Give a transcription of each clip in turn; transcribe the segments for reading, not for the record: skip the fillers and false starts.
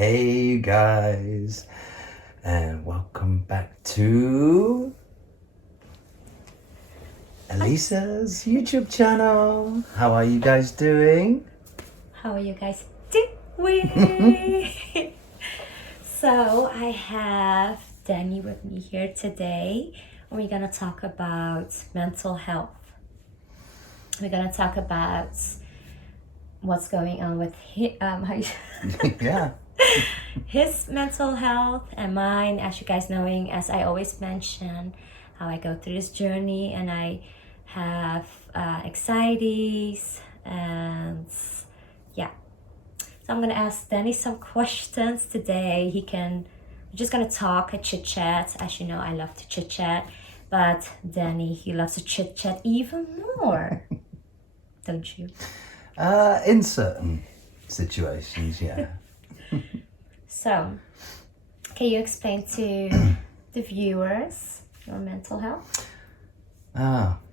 Hey you guys, and welcome back to Elisa's YouTube channel. How are you guys doing? How are you guys doing? So I have Danny with me here today. We're gonna talk about mental health. We're gonna talk about what's going on with Yeah. his mental health and mine. As you guys knowing, as I always mention, how I go through this journey and I have anxieties and yeah. So I'm gonna ask Danny some questions today. We're just gonna talk a chit chat. As you know, I love to chit chat, but Danny, he loves to chit chat even more, don't you? In certain situations, yeah. So, can you explain to the viewers your mental health?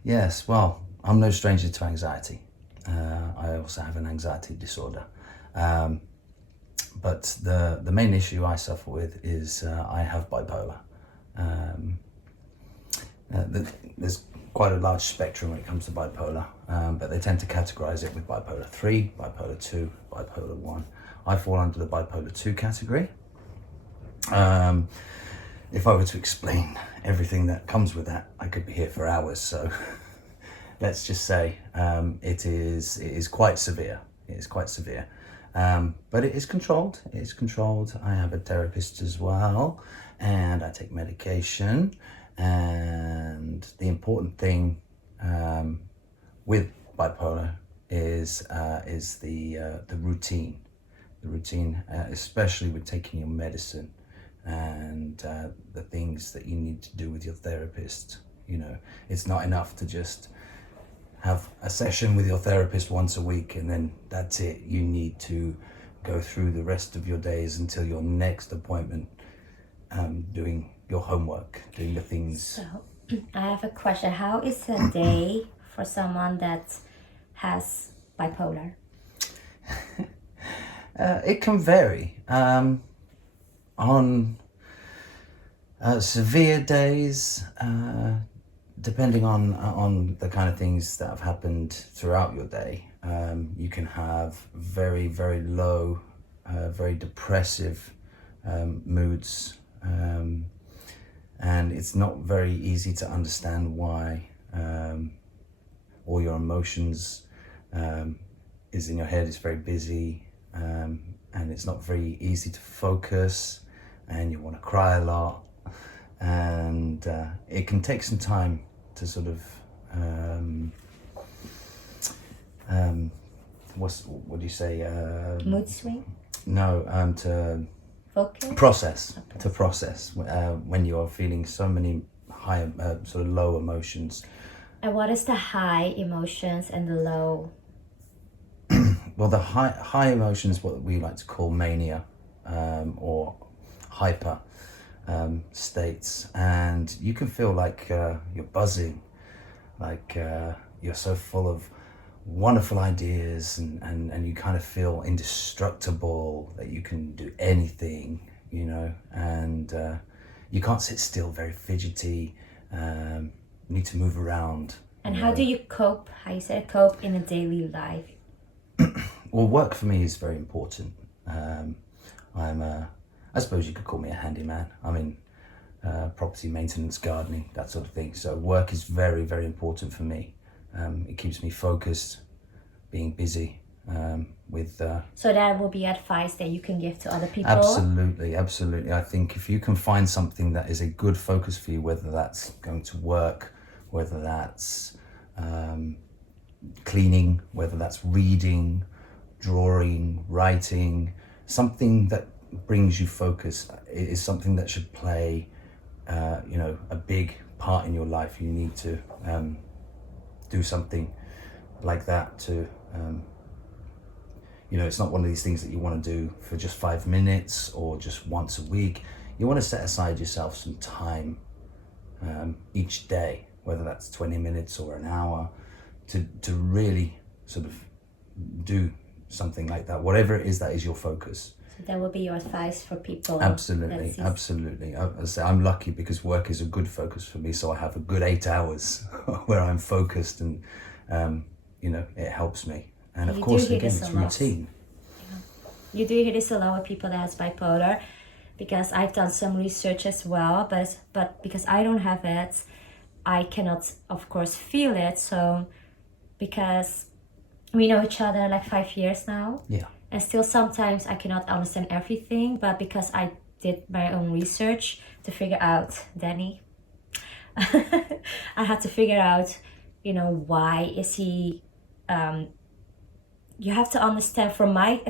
Yes. Well, I'm no stranger to anxiety. I also have an anxiety disorder. But the main issue I suffer with is I have bipolar. There's quite a large spectrum when it comes to bipolar, but they tend to categorize it with bipolar 3, bipolar 2, bipolar 1. I fall under the bipolar 2 category. If I were to explain everything that comes with that, I could be here for hours. So let's just say it is quite severe. It is quite severe. But it is controlled. It is controlled. I have a therapist as well, and I take medication. And the important thing with bipolar is the routine. The routine, especially with taking your medicine and the things that you need to do with your therapist. You know, it's not enough to just have a session with your therapist once a week and then that's it. You need to go through the rest of your days until your next appointment, doing your homework, doing the things. So, I have a question. How is a day for someone that has bipolar? It can vary. On severe days, depending on the kind of things that have happened throughout your day, you can have very, very low, very depressive moods, and it's not very easy to understand why all your emotions is in your head. It's very busy, and it's not very easy to focus, and you want to cry a lot, and it can take some time to sort of what do you say? Mood swing? No, to Focus? process when you're feeling so many high, sort of low emotions. And what is the high emotions and the low? Well, the high emotions, what we like to call mania, or hyper states, and you can feel like you're buzzing, like you're so full of wonderful ideas, and you kind of feel indestructible, that you can do anything, you know, and you can't sit still, very fidgety, you need to move around. And how do you cope? How you say cope in a daily life? Well, work for me is very important. I suppose you could call me a handyman. I'm in property maintenance, gardening, that sort of thing. So work is very, very important for me. It keeps me focused, being busy with... So that will be advice that you can give to other people? Absolutely, absolutely. I think if you can find something that is a good focus for you, whether that's going to work, whether that's cleaning, whether that's reading, drawing, writing, something that brings you focus is something that should play a big part in your life. You need to do something like that to it's not one of these things that you want to do for just 5 minutes or just once a week. You want to set aside yourself some time each day, whether that's 20 minutes or an hour, to really sort of do something like that, whatever it is that is your focus. That would be your advice for people. Absolutely, absolutely. I say I'm lucky because work is a good focus for me, so I have a good 8 hours where I'm focused, and it helps me. And of course, again, it's routine. You do hear this a lot with people that has bipolar, because I've done some research as well, but because I don't have it, I cannot, of course, feel it. So because we know each other like 5 years now, and still sometimes I cannot understand everything, but because I did my own research to figure out Danny, I had to figure out, why is he, you have to understand from my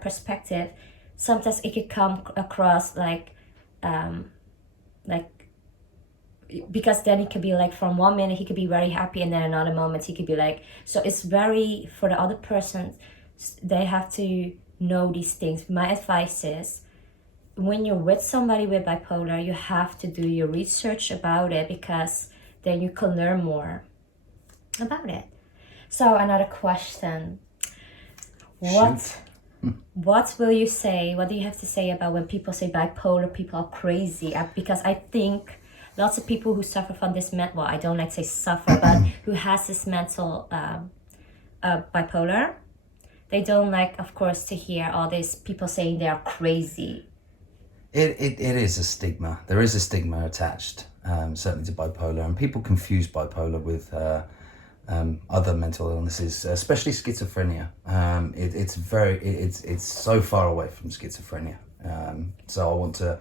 perspective, sometimes it could come across like because then he could be like, from 1 minute he could be very happy, and then another moment he could be like, so it's very, for the other person, they have to know these things. My advice is, when you're with somebody with bipolar, you have to do your research about it, because then you can learn more about it. So another question. What will you say? What do you have to say about when people say bipolar people are crazy? Because I think lots of people who suffer from this mental, I don't like to say suffer, but who has this mental bipolar, they don't like, of course, to hear all these people saying they are crazy. It is a stigma. There is a stigma attached, certainly to bipolar, and people confuse bipolar with other mental illnesses, especially schizophrenia. It's so far away from schizophrenia. So I want to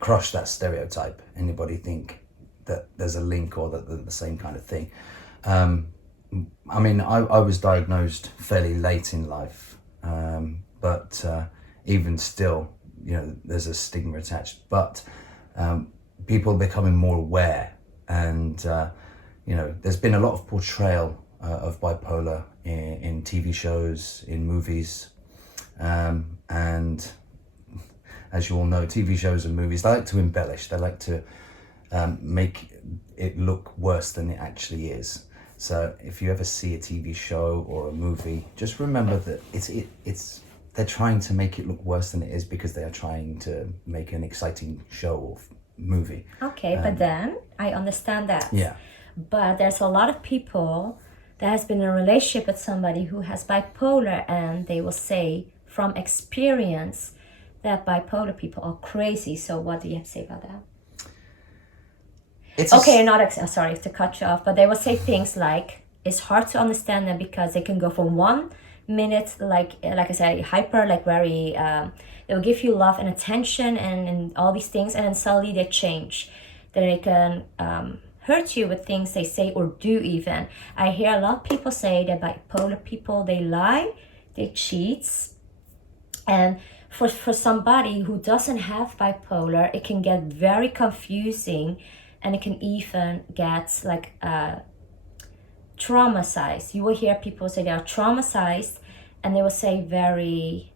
crush that stereotype. Anybody think that there's a link or that they're the same kind of thing? I mean, I was diagnosed fairly late in life, but even still, there's a stigma attached. But people are becoming more aware, and there's been a lot of portrayal of bipolar in TV shows, in movies, and as you all know, TV shows and movies, they like to embellish. They like to make it look worse than it actually is. So if you ever see a TV show or a movie, just remember that it's they're trying to make it look worse than it is, because they are trying to make an exciting show or movie. Okay, but then I understand that. Yeah. But there's a lot of people that has been in a relationship with somebody who has bipolar, and they will say from experience that bipolar people are crazy. So what do you have to say about that? Sorry to cut you off, but they will say things like, it's hard to understand them because they can go from 1 minute, like I said, hyper, like very, they will give you love and attention and all these things, and then suddenly they change. Then they can hurt you with things they say or do even. I hear a lot of people say that bipolar people, they lie, they cheat, and for somebody who doesn't have bipolar, it can get very confusing, and it can even get like traumatized. You will hear people say they are traumatized, and they will say very,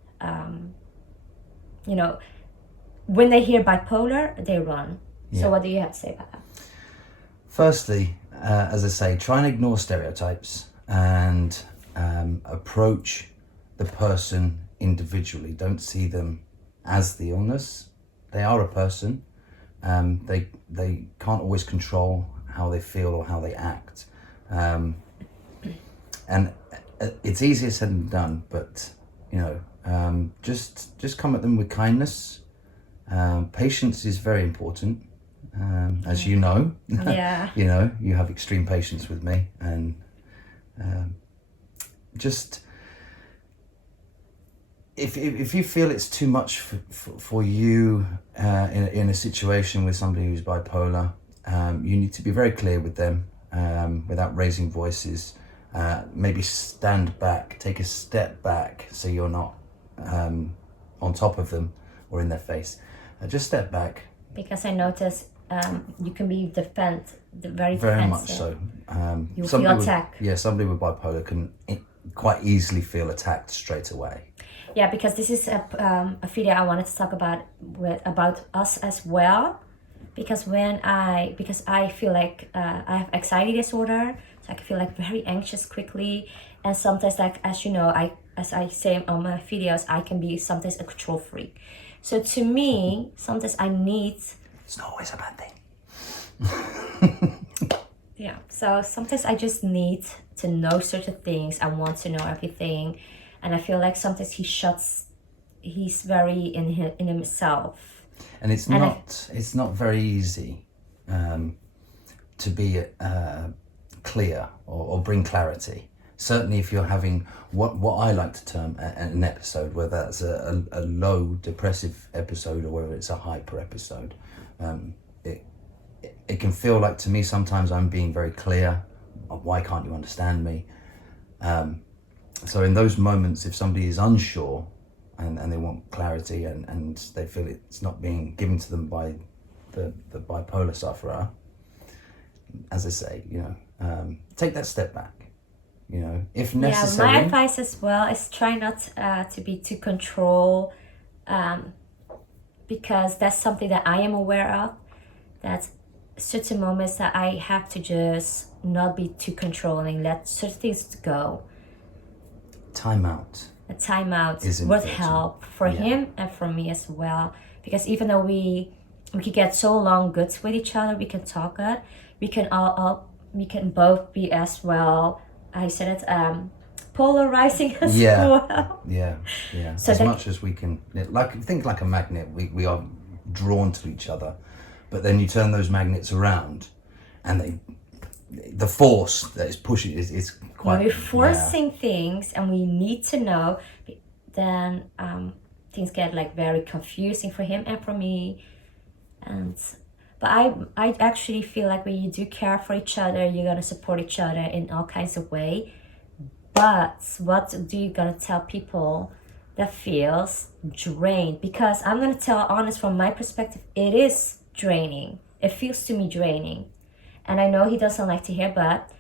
when they hear bipolar, they run. Yeah. So what do you have to say about that? Firstly, as I say, try and ignore stereotypes and approach the person individually. Don't see them as the illness. They are a person. They can't always control how they feel or how they act. And it's easier said than done, but just come at them with kindness. Patience is very important, as you know. Yeah. You have extreme patience with me, and just if you feel it's too much for you in a situation with somebody who's bipolar, you need to be very clear with them without raising voices. Maybe stand back, take a step back, so you're not on top of them or in their face. Just step back. Because I notice you can be very defensive. Very much so. You feel attacked. Somebody with bipolar can quite easily feel attacked straight away. Yeah, because this is a video I wanted to talk about us as well. Because I feel like I have anxiety disorder, so I can feel like very anxious quickly, and sometimes, like, as you know, I as I say on my videos, I can be sometimes a control freak. So to me, sometimes I need. It's not always a bad thing. Yeah. So sometimes I just need to know certain things. I want to know everything, and I feel like sometimes he's very in himself. And it's not very easy to be clear or bring clarity. Certainly if you're having what I like to term an episode, whether that's a low depressive episode or whether it's a hyper episode, it can feel like to me sometimes I'm being very clear. Why can't you understand me? So in those moments, if somebody is unsure and they want clarity and they feel it's not being given to them by the bipolar sufferer, as I say, take that step back. If necessary. Yeah, my advice as well is try not to be too control, because that's something that I am aware of. That certain moments that I have to just not be too controlling, let certain things go. Time out. A timeout is would important. help for him and for me as well. Because even though we can get so long good with each other, we can talk good, we can both be as well. I said it, polarizing as well. Yeah. So as much as we can, think like a magnet, we are drawn to each other, but then you turn those magnets around, and the force that is pushing is quite. When we're forcing things, and we need to know, then things get like very confusing for him and for me, But I actually feel like when you do care for each other, you're gonna support each other in all kinds of way. But what do you gonna tell people that feels drained? Because I'm gonna tell honest from my perspective, it is draining. It feels to me draining. And I know he doesn't like to hear, but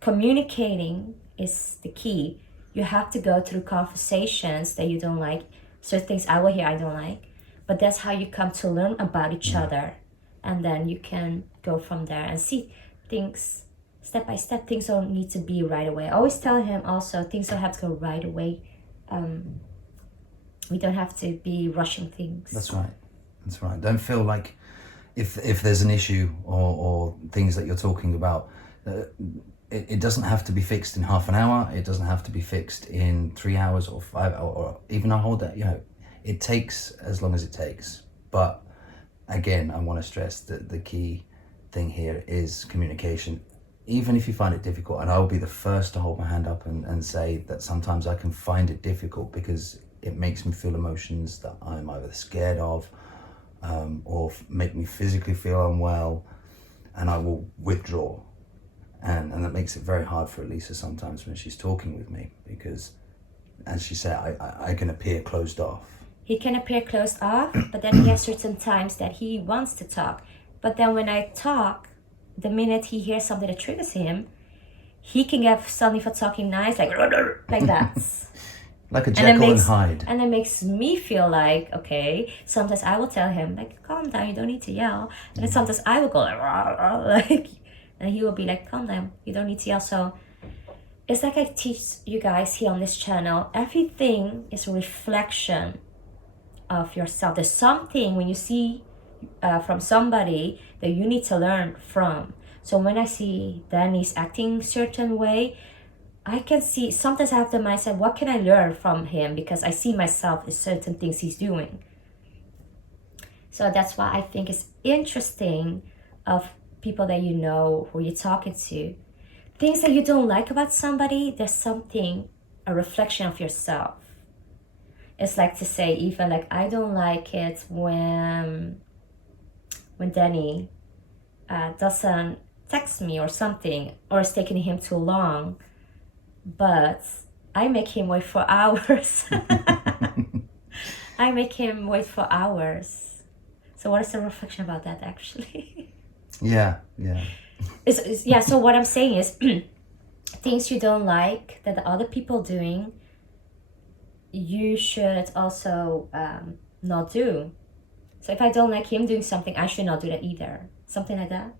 communicating is the key. You have to go through conversations that you don't like. Certain things I will hear I don't like. But that's how you come to learn about each other. And then you can go from there and see things step by step. Things don't need to be right away. I always tell him also, things don't have to go right away. We don't have to be rushing things. That's right. Don't feel like if there's an issue or things that you're talking about, it doesn't have to be fixed in half an hour. It doesn't have to be fixed in 3 hours or 5 or even a whole day. It takes as long as it takes. But again, I want to stress that the key thing here is communication. Even if you find it difficult, and I will be the first to hold my hand up and say that sometimes I can find it difficult because it makes me feel emotions that I'm either scared of or make me physically feel unwell, and I will withdraw. And that makes it very hard for Elisa sometimes when she's talking with me because, as she said, I can appear closed off. He can appear closed off, but then he has certain times that he wants to talk. But then when I talk, the minute he hears something that triggers him, he can get suddenly for talking nice, like that. Like a Jekyll and Hyde. And it makes me feel like, okay, sometimes I will tell him, like, calm down, you don't need to yell. And then sometimes I will go like, and he will be like, calm down, you don't need to yell. So it's like I teach you guys here on this channel, everything is a reflection of yourself. There's something when you see from somebody that you need to learn from. So when I see Danny's acting certain way, I can see, sometimes I have the mindset, what can I learn from him? Because I see myself in certain things he's doing. So that's why I think it's interesting of people that you know, who you're talking to. Things that you don't like about somebody, there's something, a reflection of yourself. It's like to say, even like, I don't like it when Danny doesn't text me or something, or it's taking him too long, but I make him wait for hours. I make him wait for hours. So what is the reflection about that actually? Yeah. Yeah, so what I'm saying is, things you don't like that the other people doing, you should also not do. So if I don't like him doing something, I should not do that either. Something like that?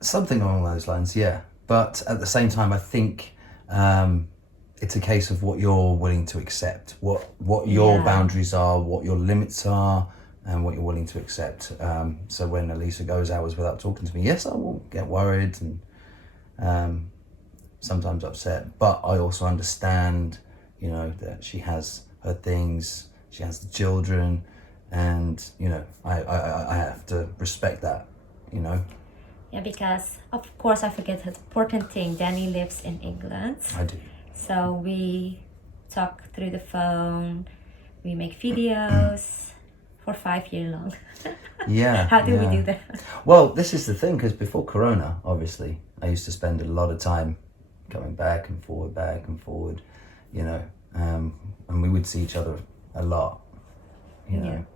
Something along those lines, yeah. But at the same time, I think it's a case of what you're willing to accept, what your boundaries are, what your limits are, and what you're willing to accept. So when Elisa goes hours without talking to me, yes, I will get worried and sometimes upset, but I also understand, you know, that she has her things, she has the children, and, you know, I have to respect that, you know. Yeah, because of course I forget the important thing. Danny lives in England. I do. So we talk through the phone, we make videos for 5 years long. Yeah. How do we do that? Well, this is the thing, because before Corona, obviously, I used to spend a lot of time coming back and forward, you know, and we would see each other a lot, you know.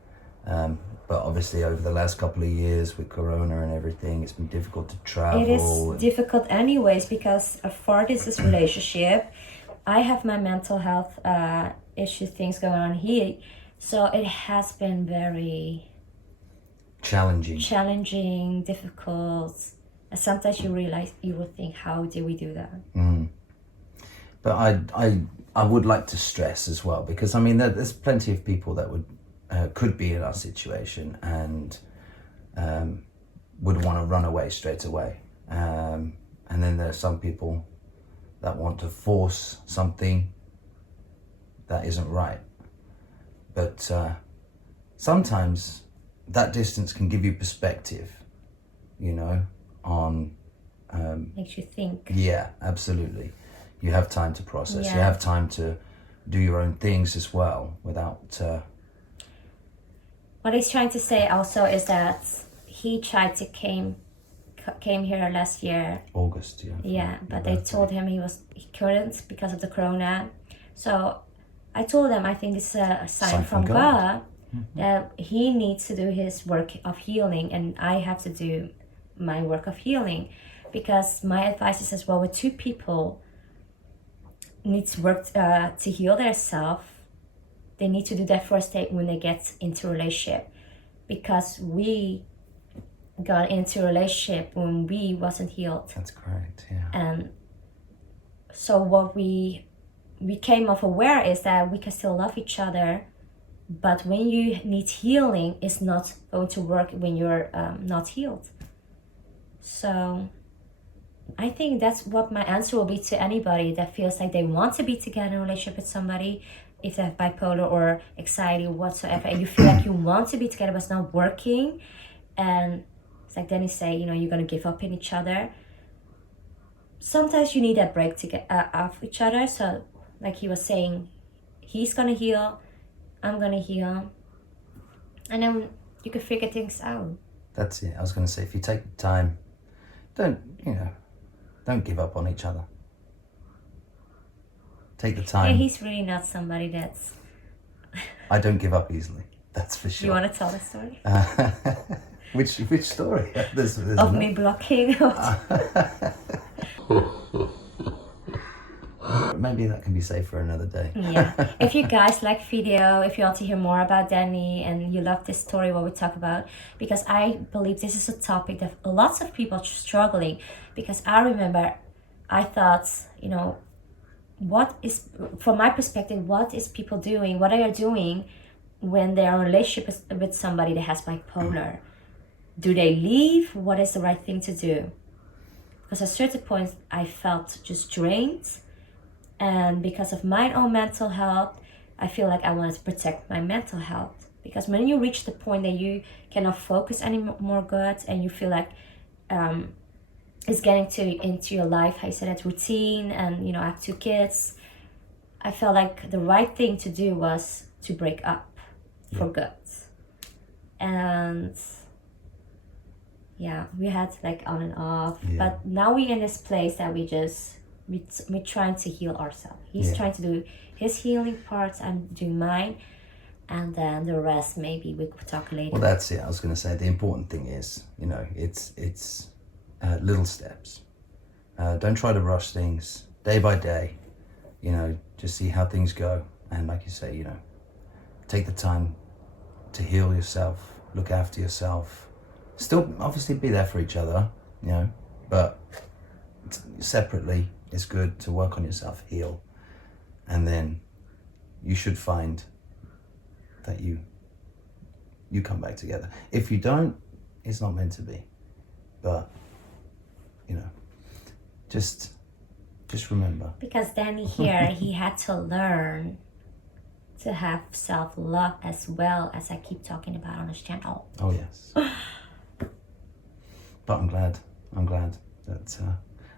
But obviously over the last couple of years with Corona and everything, it's been difficult to travel. It is difficult anyways, because for this relationship, I have my mental health issues, things going on here. So it has been very challenging, difficult. And sometimes you realize, you will think, how did we do that? But I would like to stress as well, because I mean, there's plenty of people that could be in our situation and would want to run away straight away. And then there are some people that want to force something that isn't right. But sometimes that distance can give you perspective, you know, on... makes you think. Yeah, absolutely. You have time to process. You have time to do your own things as well without... What he's trying to say also is that he tried to came here last year. August, yeah. Yeah, but they told him he couldn't because of the corona. So I told him, I think this is a sign from God that he needs to do his work of healing, and I have to do my work of healing, because my advice is as well, with two people need to work to heal themselves. They need to do that first step when they get into a relationship, because we got into a relationship when we wasn't healed. That's correct, yeah. And so what we came of aware is that we can still love each other, but when you need healing, it's not going to work when you're not healed. So I think that's what my answer will be to anybody that feels like they want to be together in a relationship with somebody. If they have bipolar or anxiety or whatsoever, and you feel like you want to be together but it's not working, and it's like Dennis say, you know, you're gonna give up in each other. Sometimes you need a break to get off each other. So like he was saying, he's gonna heal, I'm gonna heal, and then you can figure things out. That's it. I was gonna say, if you take the time, don't give up on each other. Take the time. Yeah, he's really not somebody that's... I don't give up easily, that's for sure. You want to tell the story? Which story? There's of me blocking? Maybe that can be saved for another day. Yeah. If you guys like video, if you want to hear more about Danny and you love this story, what we talk about, because I believe this is a topic that lots of people are struggling, because I remember I thought, you know, what is, from my perspective, what is people doing, what are they doing when they're in a relationship with somebody that has bipolar? Do they leave? What is the right thing to do? Because at a certain point I felt just drained, and because of my own mental health, I feel like I wanted to protect my mental health, because when you reach the point that you cannot focus anymore good, and you feel like it's getting into your life, how you said that, routine, and you know, I have 2 kids, I felt like the right thing to do was to break up for good. And yeah, we had like on and off, but now we're in this place that we're trying to heal ourselves. He's trying to do his healing parts, I'm doing mine, and then the rest maybe we could talk later. Well, that's it. I was going to say, the important thing is, you know, it's little steps. Don't try to rush things, day by day. You know, just see how things go, and like you say, you know, take the time to heal yourself, look after yourself. Still obviously be there for each other, you know, but separately it's good to work on yourself, heal, and then you should find that you come back together. If you don't, it's not meant to be. But just remember. Because Danny here, he had to learn to have self-love as well, as I keep talking about on this channel. Oh yes. But I'm glad that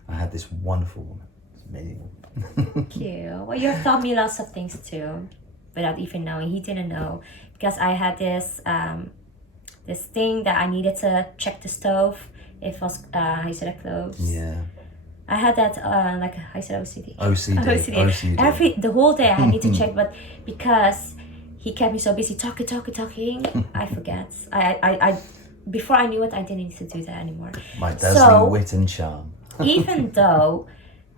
I had this wonderful woman. It's amazing woman. Thank you. Well, you've taught me lots of things too, without even knowing. He didn't know, because I had this this thing that I needed to check the stove if it was he said closed. Yeah. I had that like I said OCD. OCD. The whole day I need to check, but because he kept me so busy talking, I forget. I before I knew it, I didn't need to do that anymore. My dazzling wit and charm. Even though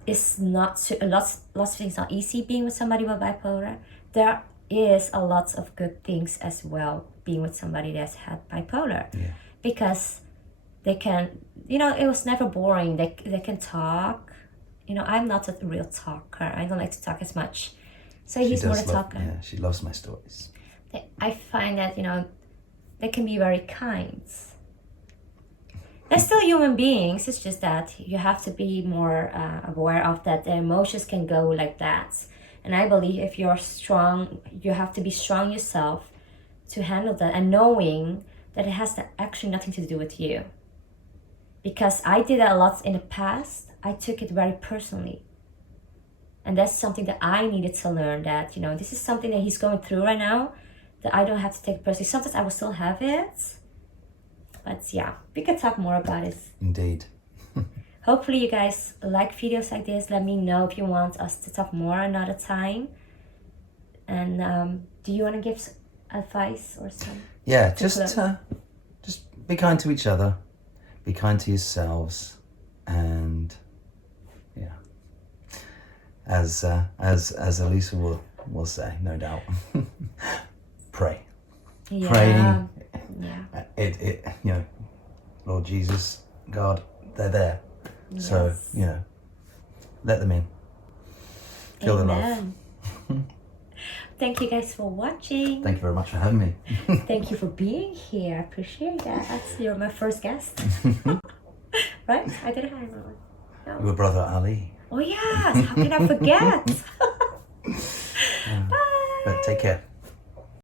it's not lots of things not easy being with somebody with bipolar, there is a lot of good things as well being with somebody that's had bipolar. Yeah. Because they can, it was never boring. They can talk. I'm not a real talker. I don't like to talk as much. So he's more a talker. Yeah, she loves my stories. I find that, they can be very kind. They're still human beings. It's just that you have to be more aware of that. The emotions can go like that. And I believe if you're strong, you have to be strong yourself to handle that, and knowing that it has actually nothing to do with you. Because I did that a lot in the past. I took it very personally. And that's something that I needed to learn, that, this is something that he's going through right now, that I don't have to take it personally. Sometimes I will still have it. But yeah, we can talk more about it. Indeed. Hopefully you guys like videos like this. Let me know if you want us to talk more another time. And do you want to give advice or something? Yeah, just be kind to each other. Be kind to yourselves, and yeah, as Elisa will say, no doubt, pray. Yeah. Praying. Yeah. It Lord Jesus, God, they're there. Yes. So let them in. Feel the love. Thank you guys for watching. Thank you very much for having me. Thank you for being here. I appreciate that. You're my first guest. Right? I didn't have one. No. Your brother Ali. Oh yes, how can I forget? Bye. But take care.